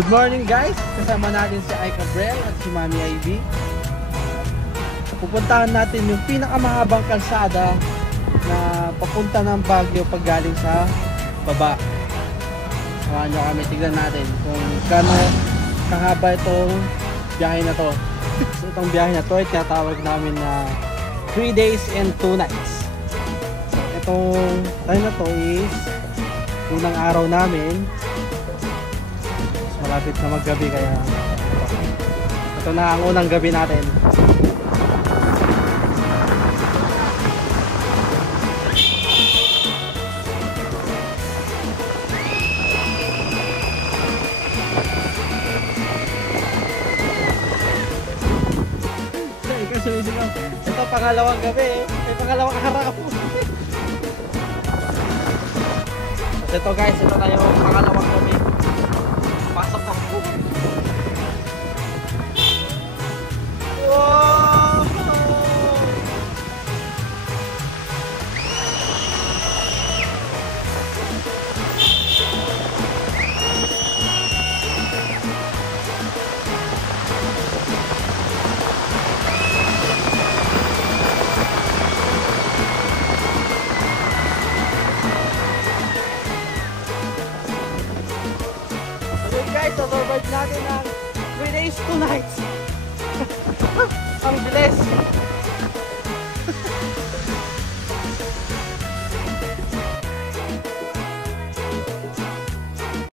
Good morning guys! Kasama natin si Ike Abrel at si Mami Ivy. Pupuntahan natin yung pinakamahabang kalsada na papunta ng Baguio pag galing sa baba. Samahan nyo kami, tignan natin kung kano kahaba itong biyahe na to. So, itong biyahe na to ay tinatawag namin na 3 days and 2 nights. Itong time na to is unang araw namin. Malapit na maggabi kaya ito na ang unang gabi natin. Ito pangalawang gabi may pangalawang araw. Ito guys, ito na yung pangalawang gabi. Pasok na po. Wow! Guys, so survive natin ang 3 days, 2 nights. Ang bilis.